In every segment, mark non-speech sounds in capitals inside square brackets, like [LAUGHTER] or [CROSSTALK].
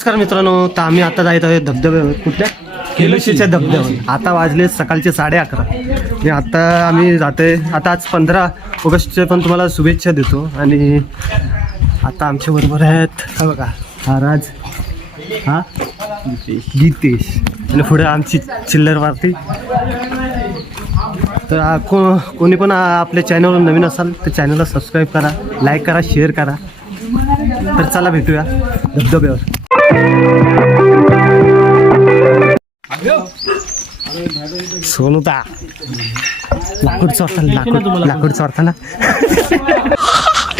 नमस्कार मित्रांनो तर आम्ही आता जायत आहोत धबधब्यावर. कुठल्या? केलुशीच्या धबधब्यावर. आता वाजले सकाळचे साडे अकरा. आणि आता आम्ही जातोय आता आज पंधरा ऑगस्टचे पण तुम्हाला शुभेच्छा देतो. आणि आता आमच्या बरोबर आहेत हा बघा हा राज हा? गीतेश. आणि पुढे आमची चिल्लर वारती. तर को कोणी पण आपल्या चॅनलवर नवीन असाल तर चॅनलला सबस्क्राईब करा लाईक करा शेअर करा. तर चला भेटूया धबधब्यावर. सोनूता लाकूड चोरताना लाकूड लाकूड चोरताना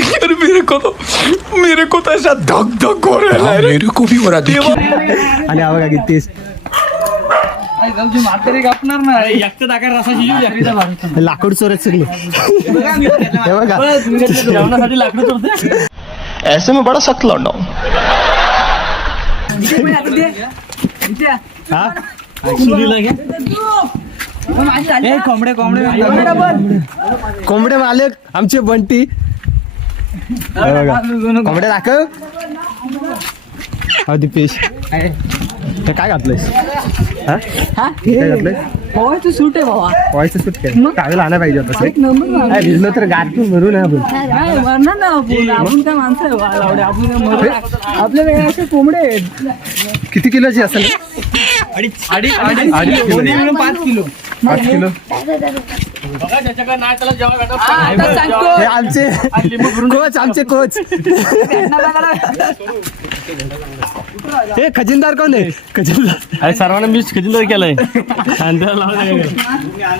यार मेरे को तो मेरे को तो ऐसा धक धक हो रहा है मेरे को भी हो रहा है आणि हा बघा गीतेश लाकूड चोरत सगळे हे बघा ऐसे में बड़ा सख्त लौंडा हूं? हा? कोंबडे मालक आमचे बंटी. कोंबडे दाखव. हा दीपेश. हे काय घातलंयस? हा? काय घातलंय पवायचं सूट आहे भावा. व्हायचं सुट काय? कावेला आणा पाहिजे होतं एक नंबर काय भिजलं तर गारठून भरून आहे आपण. काय मरणार ना आपण. आपण काय माणसं आहे वा, लावडे. आपण काय मरू आपल्याला काय असे कोंबडे आहेत. किती किलोची असेल? अडीच किलो. पाच किलो. पाच किलो? आता सांगतो. हे आमचे कोच आमचे कोच. [LAUGHS] हे खजिनदार कोण आहे? खजिनदार. अरे सर्वांना मी खजिनदार केलाय.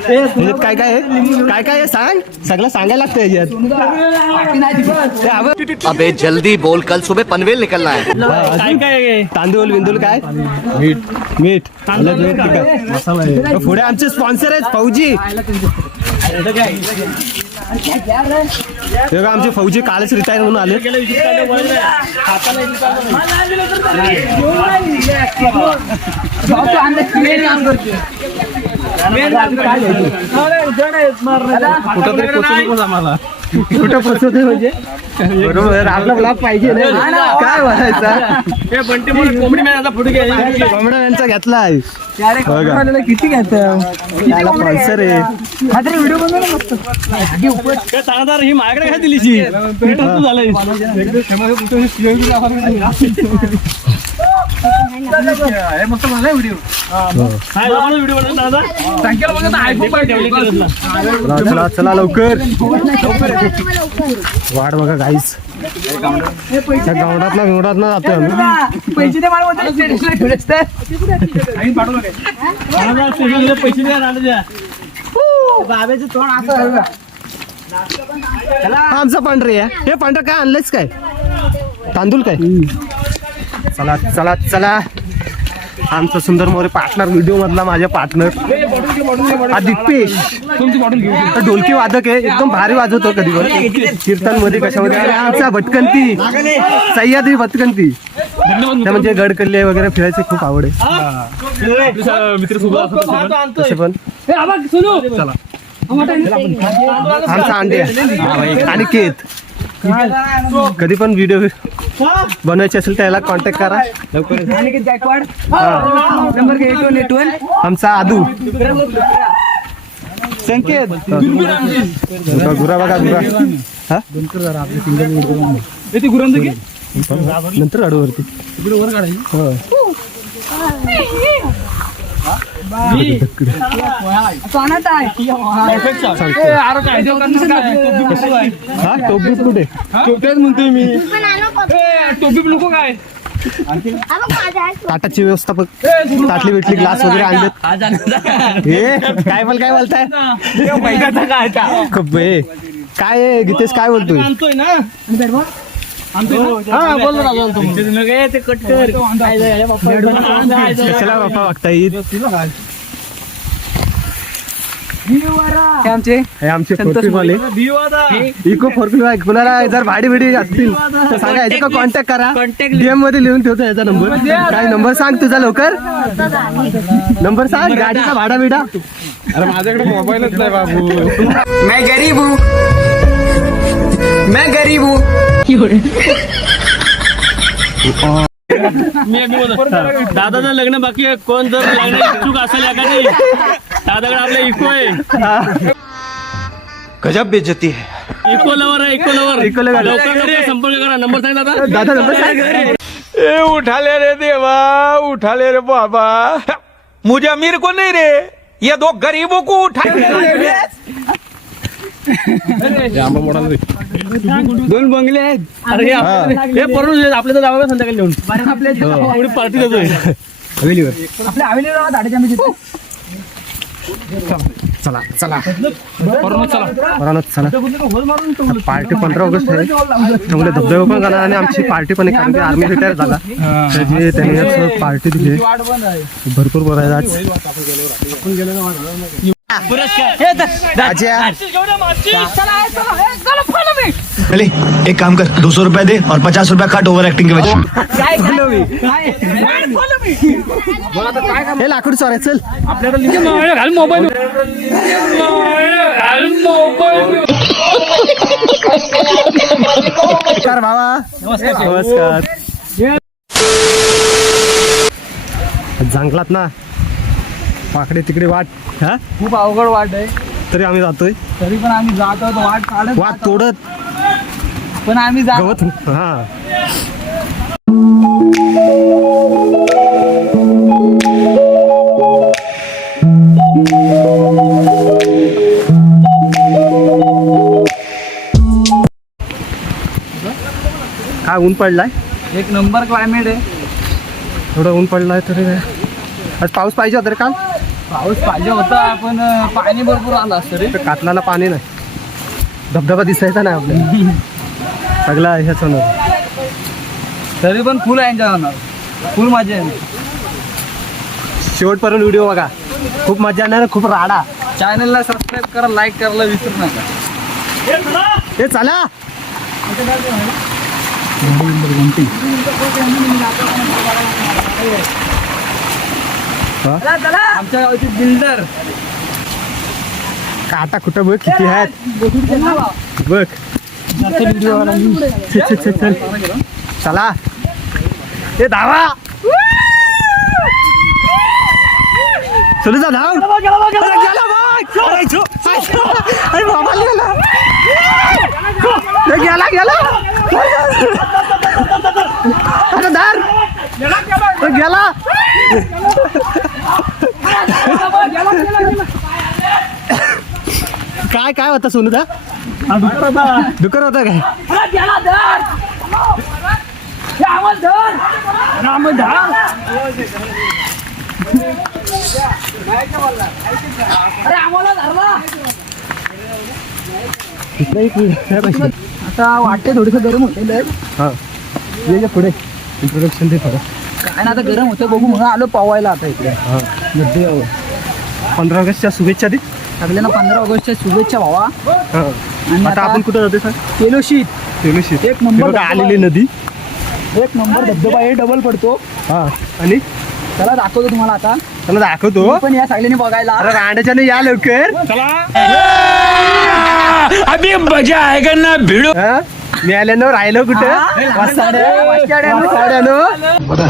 याच्यात काय काय आहे? काय काय आहे? सांग. सगळं सांगायला लागतं याच्यात. हे. अबे जल्दी बोल. कल सुबह पनवेल निकलना है. काय काय आहे? तांदूळ बिंदूल काय? मीठ. मीठ. हळद, मीठ, तिखट. मसाला आहे. पुढे आमचे स्पॉन्सर आहेत फौजी. हे का आमचे फौजी कालच रिटायर होऊन आले हाताला कुठं तरी पोचवू नकोस आम्हाला कुठं पोचवते म्हणजे? बरोबर आपला ब्लॉग पाहिजे काय म्हणायचा कोंबडी यांचा घेतलाय बघा. किती घ्यायचं आहे. व्हिडिओ सांगणार ही माझ्याकडे काय दिलीची रिटर्न व्हिडिओ दादा चला चला लवकर वाट बघा गाईस त्या गवडात ना ना जातोय आम्ही पैसे दे मला घेऊन स्टेशनला पैसे द्या द्या बाबेचं तोंड असं आमचं पांढरे आहे. हे पांढरं काय आणलंच काय? तांदूळ काय? चला चला चला. आमचा सुंदर मोरे पार्टनर व्हिडिओ मधला माझ्या पार्टनर दिपेश ढोलकी वादक आहे एकदम भारी वाजवतो कधी पण. कीर्तनमध्ये कशामध्ये आमचा भटकंती. सह्याद्री भटकंती. म्हणजे गड किल्ले वगैरे फिरायचे खूप आवड आहे. पण. चला. आमचा अंडे आणि केत. कधी पण व्हिडिओ बनवायचे असेल त्याला कॉन्टॅक्ट करा. गायकवाड नंबर घे एट वन एट वन आमचा आदू. संकेत. बघा, गुरा बघा गुरा. हा? नंतर अडवरती हो. सोनात आहे हा टोपी कुठे ताटाची व्यवस्थापक ताटली बिटली ग्लास वगैरे आणलेत हे काय बोल काय बोलताय हे. काय गीतेश काय बोलतोय हा कशाला बाप्पा बघता येईल हे आमचे? हे आमचे फोर्टीवाले इको फोर्टी कुणाला जर भाडी बिडी असतील तर सांगा याचा कॉन्टॅक्ट करा. डीएममध्ये लिहून ठेवतो याचा नंबर काय नंबर सांग तुझा लवकर? नंबर सांग गाडीचा भाडा बिडा. अरे माझ्याकडे मोबाईलच नाही बाबू. [LAUGHS] मैं गरीब हूँ। मैं गरीब हूँ। मी मी बोलतो. दादाचं लग्न बाकी आहे. कोण जर लग्न इच्छुक असेल एखादी दादाकडे आपला इको आहे. गजब बेइज्जती है। इको लवर आहे इको लवर Eco lover. लवकर संपर्क करा. नंबर सांग दादा. दादा नंबर सांग. ए उठा ले रे देवा उठा ले रे बाबा. मुझे अमीर को नहीं रे? ये दो गरीबों को उठा दोन बंगले आहेत. अरे हे आप- हे परून आपल्या तर जावं संध्याकाळी घेऊन आपल्या एवढी पार्टी देतोय आपल्या तिथे. चला चला. परून चला. बरोबर चला. पार्टी पंधरा ऑगस्ट आहे. त्यामुळे धबधबे पण जाणार आणि आमची पार्टी पण आहे कारण की आर्मी रिटायर झाला. त्याची त्यांनी पार्टी दिली. भरपूर बरं आहे आज. आज्या. चले एक काम कर दो सौ रुपया दे और पचास रुपया काट ओवर एक्टिंग के वजह हे लाकूड चोराय चल. घाल मोबाईल. नमस्कार भावा नमस्कार. जंगलात ना वाकडे तिकडे वाट हा? खूप अवघड वाट आहे. तरी आम्ही जातोय. तरी पण आम्ही जात आहोत वाट काढत वाट जात आहोत. तोडत. पण आम्ही जात गवत हा. काय ऊन पडलाय? एक नंबर क्लायमेट आहे. थोडं ऊन पडलाय तरी. आज पाऊस पाहिजे होता रे काल? पाऊस पाहिजे होता पण पाणी भरपूर आलं असतं रे. तर कातलाला पाणी नाही. धबधबा दिसायचा नाही आपल्याला. सगळा ह्याच होणार. तरी पण फुल एन्जॉय होणार. फुल मजा येणार. शेवटपर्यंत व्हिडिओ बघा. खूप मजा येणार खूप राडा. चॅनलला सबस्क्राईब करा लाईक करायला विसरू नका. हे चला. आमच्या गावचे बिल्डर. काटा कुठं बघ किती आहेत? बघ चल, चल, चल, चल. चला. हे धावा चलू जा धाव गेला गेला. अरे, अरे धार गेला. काय काय होता सोनूदा? दुकर होता काय? आता वाटते थोडंसं गरम होते पुढे. इंट्रोडक्शन दे थोडं. काय ना आता गरम होतं बघू म्हणून आलो पावायला आता इकडे. हा मध्ये. पंधरा ऑगस्टच्या शुभेच्छा दे. सगळ्यांना पंधरा ऑगस्टच्या शुभेच्छा भावा. आणि आता आपण कुठं जाते सर केलोशीत फेमशीत एक नंबर आलेली नदी. एक नंबर धबधबा हे डबल पडतो. हा आणि? त्याला दाखवतो तुम्हाला आता. त्याला दाखवतो. पण या सगळ्यांनी बघायला. अरे रांड्याच्याने या लवकर. अभी मजा आएगा ना? भिड़ो. हा? मी आल्यानं राहिलो कुठं? हा?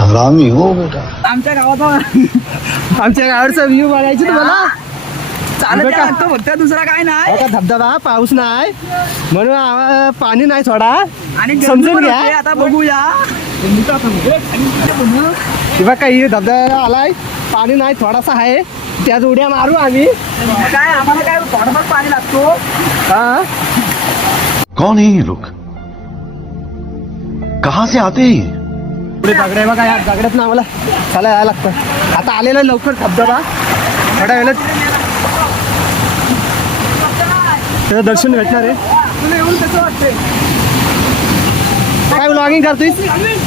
हरामी हो बेटा. आमच्या गावाचा [LAUGHS] आमच्या गावाचा व्ह्यू बघायची तुम्हाला? चालत बघा. लागतो फक्त दुसरा काय नाही. धबधबा पाऊस नाही. म्हणून पाणी नाही थोडा आणि समजून घ्या. आता बघूया. किंवा काही धबधबा आलाय. पाणी नाही थोडासा आहे. त्याच उड्या मारू आम्ही. काय आम्हाला काय थोडंफार पाणी लागतो? हा? कौन है ये लोग? कहाँ से आते हैं ये? पुढे दगडे बघा या दगड्यात आम्हाला चला यायला लागतं. आता आलेला लवकर धबधबा थोड्या वेळात त्याचं दर्शन भेटणार आहे. तुला येऊन कसं वाटते काय ब्लॉगिंग करतोय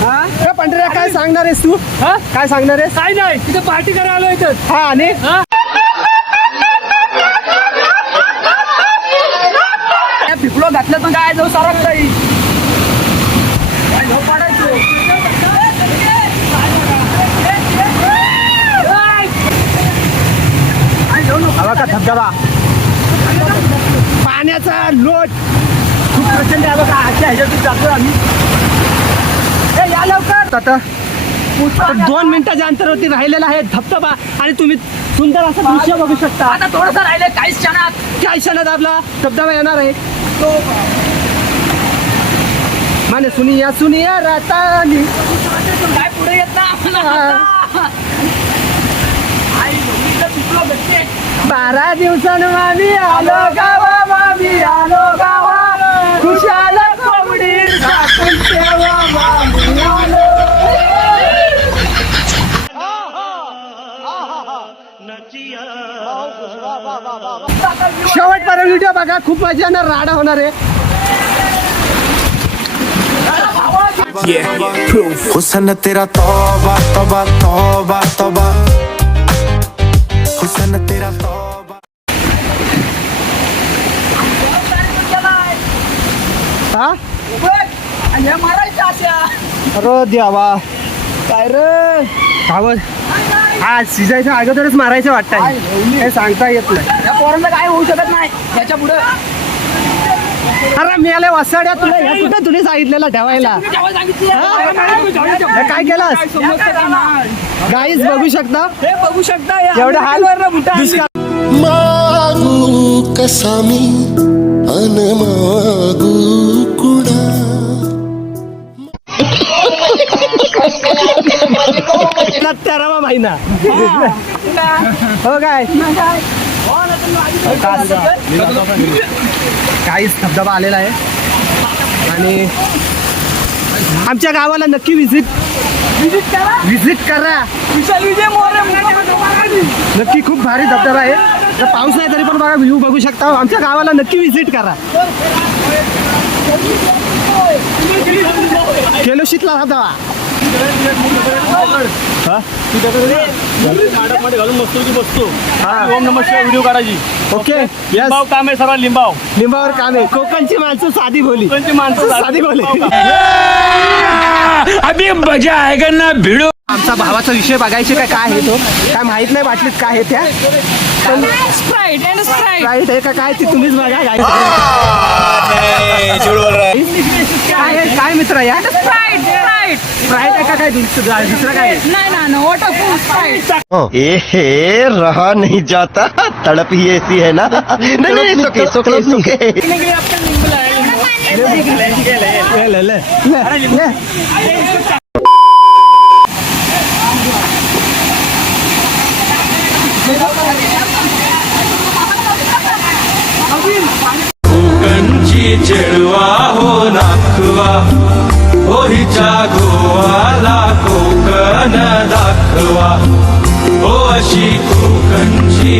हा पंढऱ्या काय सांगणार आहेस तू? हा? काय सांगणार आहेस? काय नाही तिथे पार्टी करायला आलो इथं. हा आणि? पिपलो घातलं तर काय? जाऊ सरक नाही. हा बघा धबधबा? पाण्याचा लोट. खूप प्रचंड आहे बघा. अशा ह्याच्यातून जातो आम्ही. या लवकर. आता दोन मिनिटाच्या अंतरावरती राहिलेला आहे धबधबा आणि तुम्ही सुंदर असं दृश्य बघू शकता. आता थोडस राहिले काहीच क्षणात. काय क्षणात आपला धबधबा येणार आहे. माने सुनिया सुनिया रातानी. काय पुढे येत ना बारा दिवसानं मामी आलो गावा मामी आलो गावा. खुशाल शेवटपर्यंत व्हिडिओ बघा खूप मजा येणार राडा होणार आहे. हुसन तेरा तौबा तौबा तौबा तौबा. हुसन तेरा तौबा. हा? अरे देवा. काय रे? कावड हा शिजायच्या अगोदरच मारायचं वाटतंय. हे सांगता येत नाही. या पोरांना काय होऊ शकत नाही? याच्यापुढे. अरे मी आले वसाड्या तुला हे कुठे तुला सांगितलेलं ठेवायला? हे? काय केलास गाईच बघू शकता? हे बघू शकता या एवढं हाल दुष्काळ मागू कसामी अन मागू? हो. काय? काहीच धबधबा आलेला आहे. आणि आमच्या गावाला नक्की विजिट विजिट करा. विशाल विजय मोरे नक्की खूप भारी धबधबा आहे. तर पाऊस नाही तरी पण बघा व्ह्यू बघू शकता. आमच्या गावाला नक्की विजिट करा. केलोशीतला धबधबा. मध्ये घालून बसतो की बसतो ओम नमः शिवाय व्हिडिओ काढायची. ओके लिंबाव काम आहे सर्व लिंबाव. लिंबावर काम आहे. कोकणची माणसं साधी बोली. कोकणची माणसं साधी. बोली. अभी मजा आएगा ना भिड़ो। आमचा भावाचा विषय बघायचे काय काय आहे तो? काय माहीत नाही बाटलीत काय आहे त्या? स्प्राईट अँड स्प्राईट राईट आहे का काय ती तुम्हीच बघा काय काय आहे? काय मित्र या? स्प्राईट स्प्राईट स्प्राईट आहे का काय दुसरं दुसरं काय? आहे? नाही ना नो वॉटरफूल स्प्राईट ए रहा नहीं जाता. तड़प ही ऐसी है ना? नहीं नहीं सुके सुके सुके ले, ले, ले. ले, ले. चेडवा हो नाखवा हो गोवाला कोकण दाखवा हो अशी कोकणची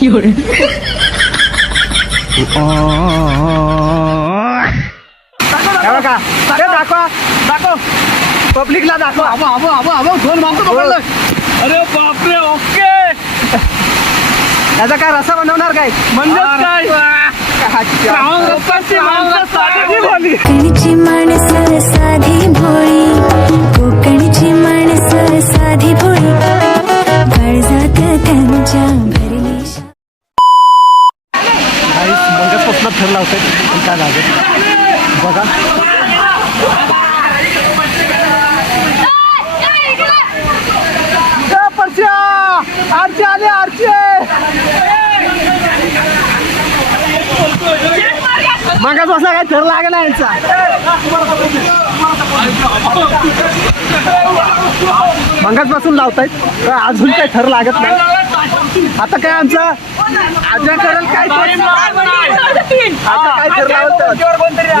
हे बघा हे दाखवा दाखव पब्लिकला दाखवा अबो अबो अबो अबो दोन माणसं पकडलं अरे बापरे ओके त्याचा काय रसा बनवणार काय म्हणजे काय कोकणची माणसं साधी भोळी कोकणची माणसं साधी भोळी काळजात त्यांच्या मंगळपासून ठरला होता. काय लागेल बघा. आरची आली आरचे आले आरचे मागास बसला काय? थर लागला यांचा. मंगासपासून लावतायत. तर अजून काही ठर लागत नाही. आता काय आमचा आजा करेल काय आता काय ठर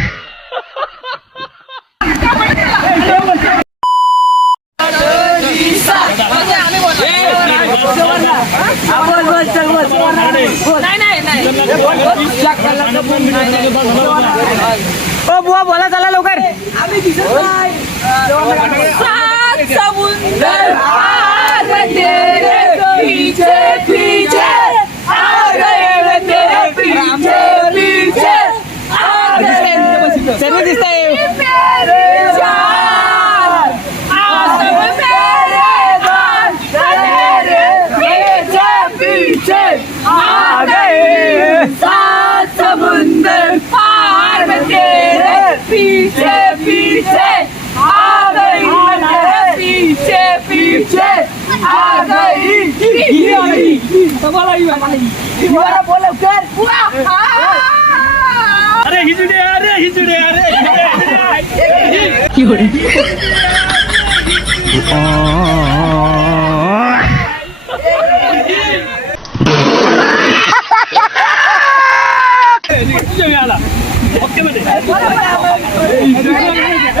savundum adetleri piçe piçe adetleri piçe piçe adetleri Seni disteyim. Saat sabundur, parmak derer, piçe piçe. पीछे आ गई बोला बोला कर अरे हिजडे अरे हिजडे अरे ओके मध्ये इमारतीच्या पुढे सुंदर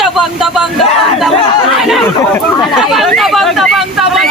দবং দবং দবং দবং দবং দবং দবং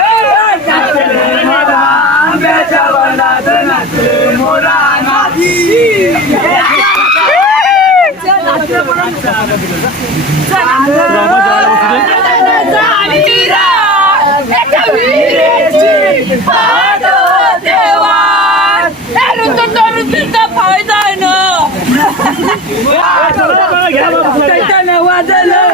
वाजलं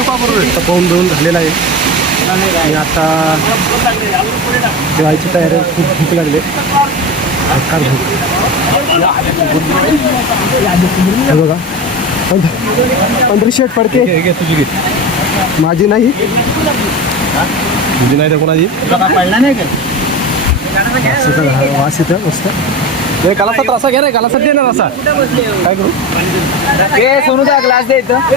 पाहून देऊन झालेला आहे. आणि आता जेवायची तयारी. खूप भूक लागली. भूक. हे बघा. पंधरा शर्ट पडके माझी नाही. तुझी नाही तर कोणाची? वास येतं मस्त. नाही कालासात रसा घ्या रे कालासात दे ना रसा. काय करू? हे सोनूचा ग्लास दे इथं. अरे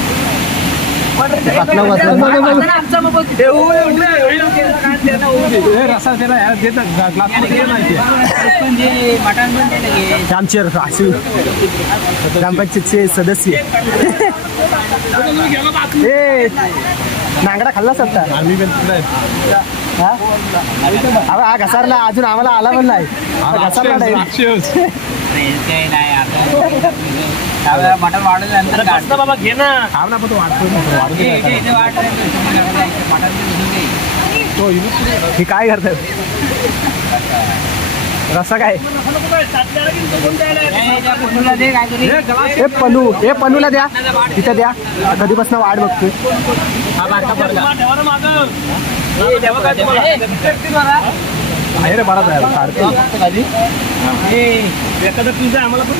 आमचे ग्रामपंचायतचे सदस्य. ए नांगडा खाल्ला सत्ता आम्ही हा घसारला अजून आम्हाला आला पण नाही. घसारला नाही. मटण बाबा घे ना. हे काय करतात रस्सा काय? नाही, हे पनू हे पनूला द्या. तिथं द्या. कधीपासून वाट बघतो हा बारका रे आम्हाला पण?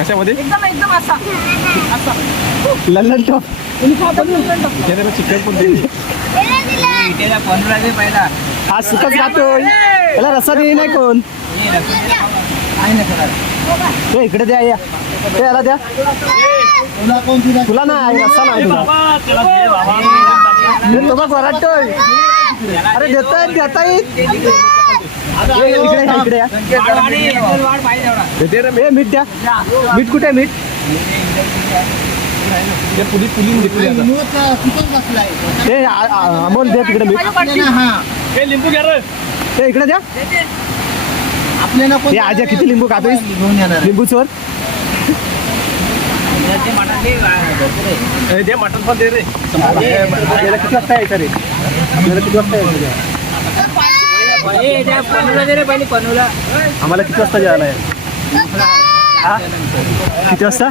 कशामध्ये? एकदम एकदम असा. London top. चिकन पण हा जातोय. त्याला रस्सा दे नाही कोण हे इकडे द्या या. ते याला द्या. तुला नाही रस्सा नाही तुला. बाबा त्याला दे बाबा. हे तो बघ वराटतोय अरे देताय देताय इकडे या, इकडे या. दे रे, हे मीठ द्या. मीठ कुठे आहे मीठ? ते पुली पुली हे आ- आ- अमोल दे तिकडे मीठ. हे. लिंबू घ्या रे. ते इकडे द्या. हे आज्या किती लिंबू खातोय लिंबू चोर हे दे मटण पण दे रे. याला किती वाजता यायचं रे? किती वाजता यायचं आम्हाला किती वाजता जेवायला आहे? हा? किती वाजता?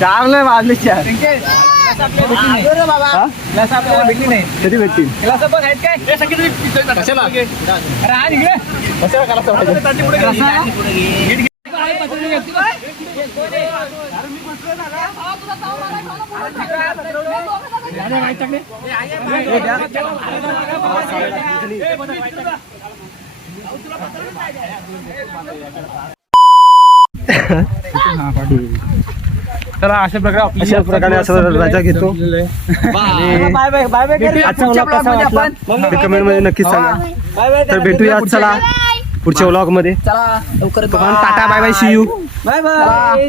चार नाही वाजले चार? कधी भेटतील? कशाला? तर अशा प्रकारे अशा प्रकारे असं रजा घेतो बाय बाय बाय बाय आजचा व्लॉग कसा वाटला कमेंटमध्ये नक्कीच सांगा तर भेटूया चला पुढच्या व्लॉगमध्ये. चला लवकर tata bye bye see you bye bye